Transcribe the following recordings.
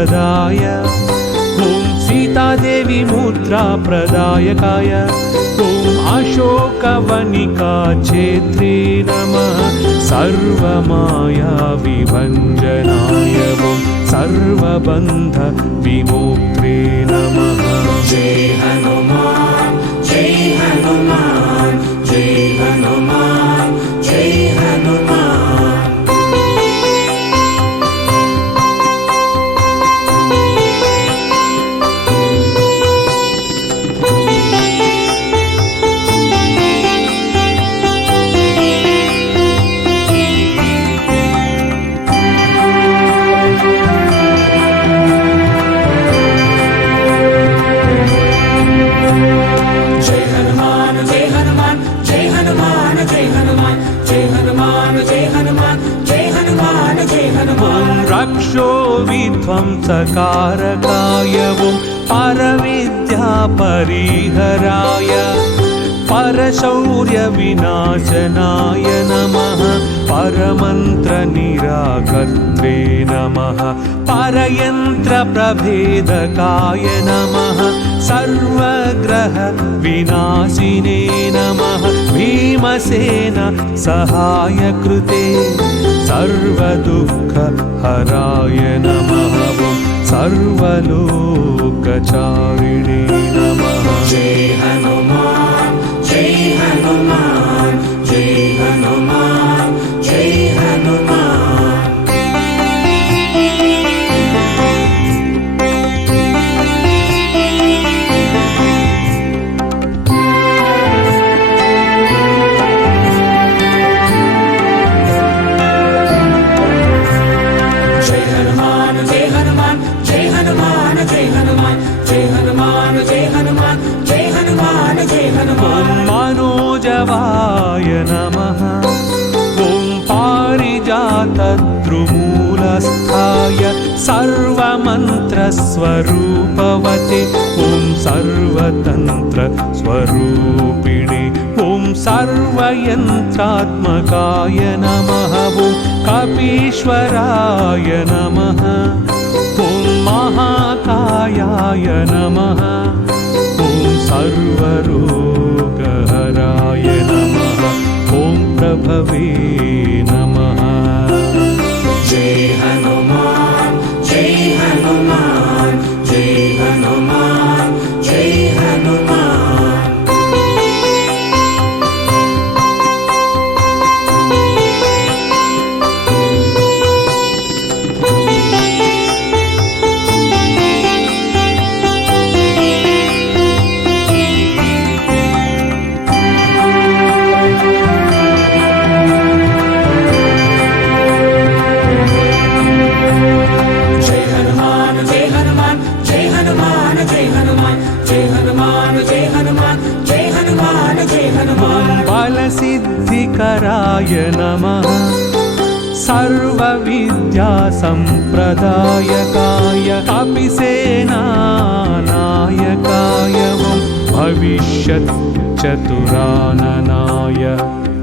प्रदाय ॐ सीतादेवी मुद्रा प्रदायकाय ॐ अशोकवनिका क्षेत्रे नमः सर्वमाया विभञ्जनाय ॐ सर्वबन्ध विमोक्त्रे नमः। जय हनुमान जय हनुमान जय हनुमान जय हनुमान। रक्षो विध्वंसकारकाय ॐ परविद्यापरिहराय परशौर्यविनाशनाय नमः परमन्त्रनिराकर्त्रे नमः परयन्त्रप्रभेदकाय नमः सर्वग्रहविनाशिने नमः भीमसेन सहायकृते सर्वदुःखहराय नमः सर्वलोकचारिणे नमः। जय हनुमान जय हनुमान जय हनुमान जय हनुमान। मनोजवाय नमः ॐ पारिजातद्रुमूलस्थाय सर्वमन्त्रस्वरूपवते ॐ सर्वतन्त्रस्वरूपिणे ॐ सर्वयन्त्रात्मकाय नमः ॐ कपीश्वराय नमः ॐ महाकायाय नमः ॐ सर्वरोगहराय नमः ॐ प्रभवे नमः। जय हनुमान जय हनुमान जय हनुमान जय हनुमान। सिद्धिकराय नमः सर्वविद्यासम्प्रदायकाय कपिसेनानायकाय भविष्यच्चतुराननाय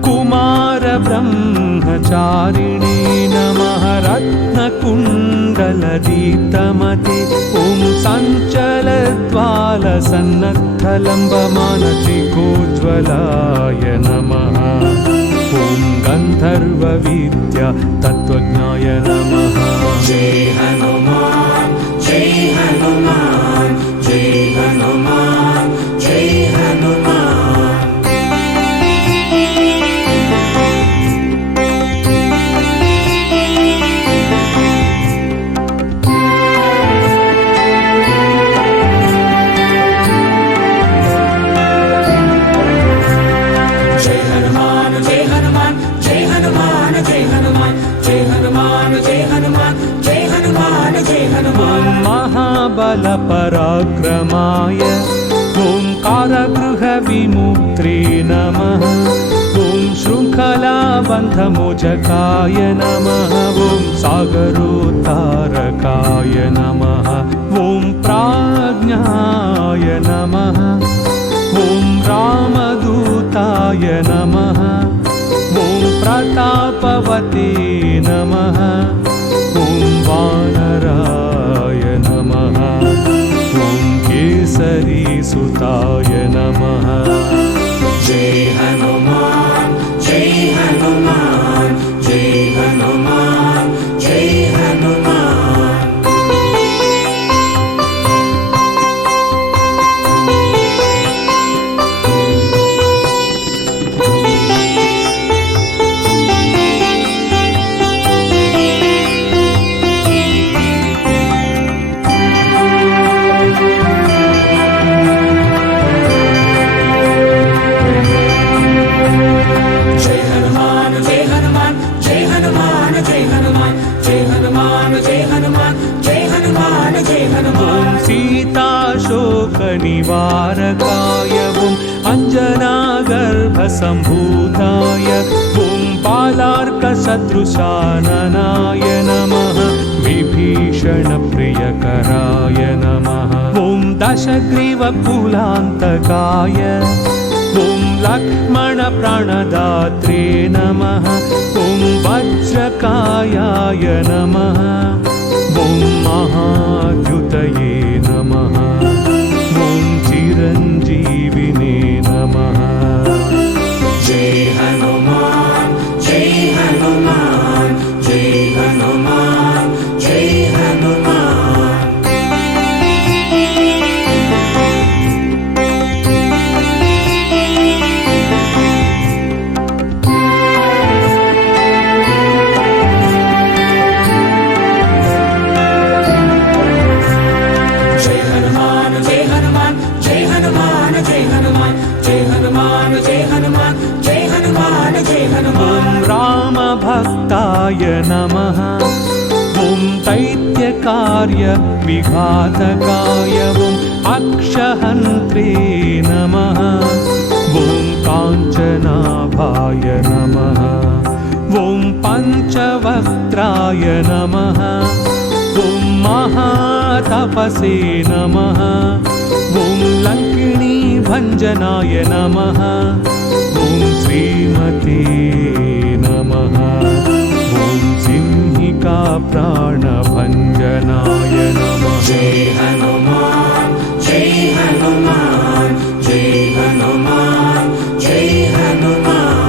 कुमारब्रह्मचारिणे नमः रत्नकुण्डलदीप्तमते ॐ सञ्चलद्वालसन्नद्धलम्बमानचिकोज्ज्वलाय नमः ॐ गन्धर्वविद्या तत्त्वज्ञाय नमः। जय हनुमान जय हनुमान जय हनुमान जय हनुमान। महाबलपराक्रमाय ओंकारगृहविमुक्त्रे नमः। ॐ शृङ्खलाबन्धमोचकाय नमः। ॐ सागरोद्धारकाय नमः। ॐ प्राज्ञाय नमः। ॐ रामदूताय नमः। ॐ प्रतापवते नमः। ॐ वानराय केसरीसुताय नमः। जय हनुमान जय हनुमान जय हनुमान जय हनुमान। निवारकाय ॐ अञ्जनागर्भसम्भूताय ॐ बालार्कसदृशाननाय नमः। विभीषणप्रियकराय नमः। ॐ दशग्रीवकुलान्तकाय ॐ लक्ष्मणप्राणदात्रे नमः। ॐ वज्रकायाय नमः। ॐ महाद्युतये नमः। चिरञ्जीविने नमः। जय हनुमान जय हनुमान जय हनुमान जय हनुमान। जय हनुमान जय हनुमान जय हनुमान जय हनुमान जय हनुमान जय हनुमान जय हनुमान जय हनुमान। ॐ रामभक्ताय नमः। ॐ दैत्यकार्यविघातकाय ॐ अक्षहन्त्रे नमः। ॐ काञ्चनाभाय नमः। ॐ पञ्चवक्त्राय नमः। ॐ महातपसे नमः। ॐ लङ्किणीभञ्जनाय नमः। ॐ श्रीमते नमः। ॐ सिंहिका प्राणभञ्जनाय नमः। जय हनुमान जय हनुमान जय हनुमान जय हनुमान।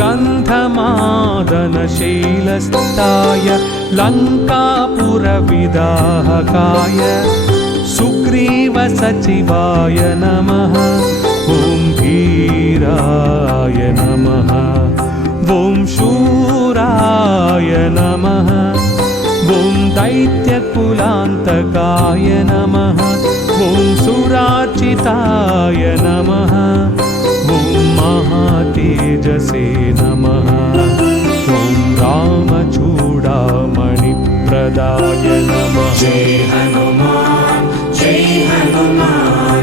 गन्धमादनशैलस्ताय लङ्कापुरविदाहकाय सुग्रीवसचिवाय नमः। ॐ धीराय नमः। ॐ शूराय नमः। ॐ दैत्यकुलान्तकाय नमः। ॐ सुरार्चिताय नमः। ॐ महातेजसे नमः। ॐ रामचूडामणिप्रदाय नमः। जय हनुमान जय हनुमान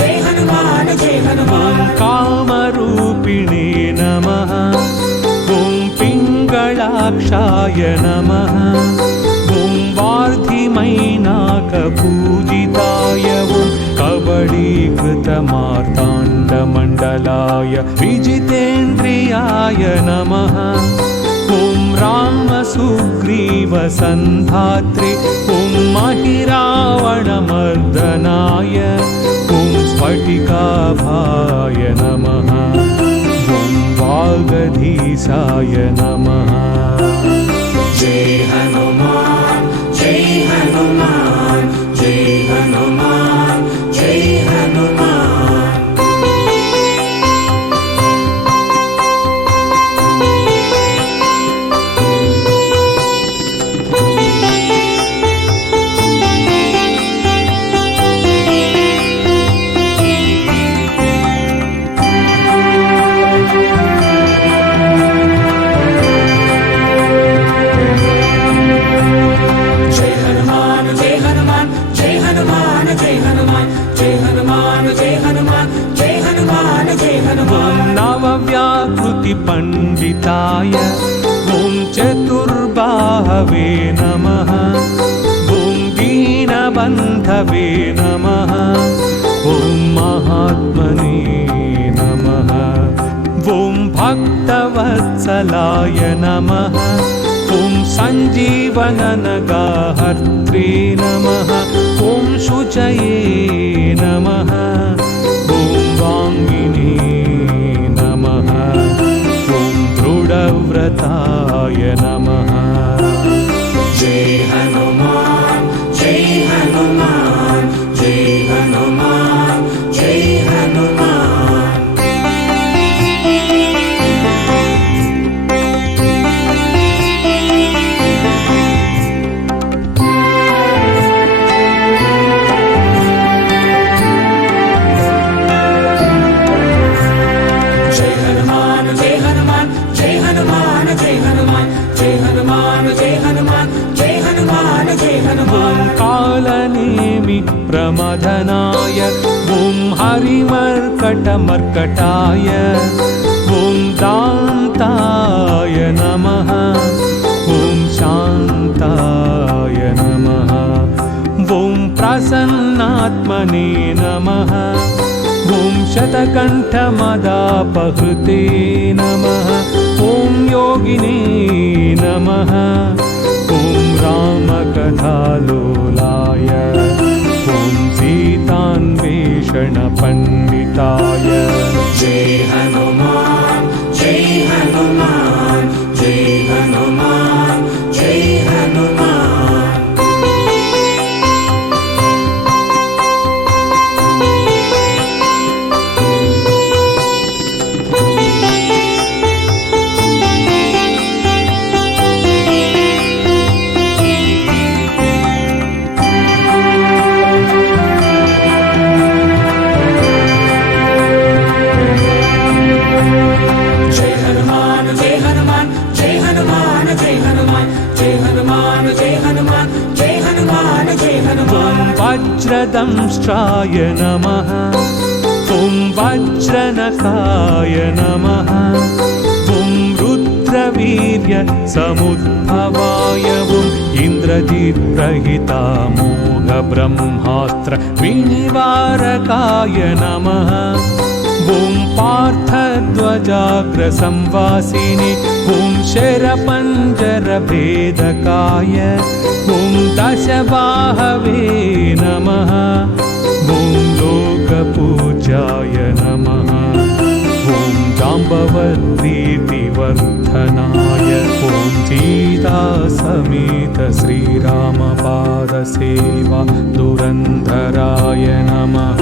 जय हनुमान जय हनुमान। कामरूपिणे नमः। ॐ पिङ्गलाक्षाय नमः। ॐ वार्धिमैनाकपूजिताय ॐ कबलीकृतमार्ताण्डमण्डलाय विजितेन्द्रियाय नमः। ॐ रामसुग्रीवसन्धात्रे ॐ महिरावणमर्दनाय ॐ स्फटिकाभाय नमः। ॐ वागधीशाय नमः। जय हनुमान जय हनुमान जय हनुमान जय हनुमान। हनुमान जय हनुमान जय हनुमान ॐ नवव्याकृतिपण्डिताय ॐ चतुर्बाहवे नमः ॐ दीनबन्धवे नमः ॐ महात्मने नमः ॐ भक्तवत्सलाय नमः ॐ सञ्जीवननगाहर्त्रे नमः ॐ शुचये नमः ॐ वाङ्गिने नमः ॐ दृढव्रताय नमः जय हनुमान जय हनुमान जय हनुमान जय हनुमान जय हनुमान जय हनुमान जय हनुमान जय हनुमान जय हनुमान जय हनुमान जय हनुमान जय हनुमान ॐ कालनेमि प्रमदनाय ॐ हरिमर्कटमर्कटाय ॐ दान्ताय नमः ॐ शान्ताय नमः ॐ प्रसन्नात्मने नमः ॐ शतकण्ठमदापहृते नमः ॐ योगिने नमः ॐ रामकथालोलाय ॐ सीतान्वेषणपण्डिताय जय हनुमान जय हनुमान जय हनुमान जय हनुमान जय हनुमान जय हनुमान जय हनुमान जय हनुमान जय हनुमान जय हनुमान जय हनुमान जय हनुमान ॐ वज्रदंष्ट्राय नमः ॐ वज्रनखाय नमः ॐ रुद्रवीर्यसमुद्भवाय ॐ इन्द्रजित्प्रहितामोघब्रह्मास्त्र विनिवारकाय नमः ॐ पार्थध्वजाग्रसंवासिने ॐ शरपञ्जरभेदकाय ॐ दशबाहवे नमः ॐ लोकपूज्याय नमः ॐ जाम्बवद्दीतिवर्धनाय ॐ सीतासमेत श्रीरामपादसेवा दुरन्धराय नमः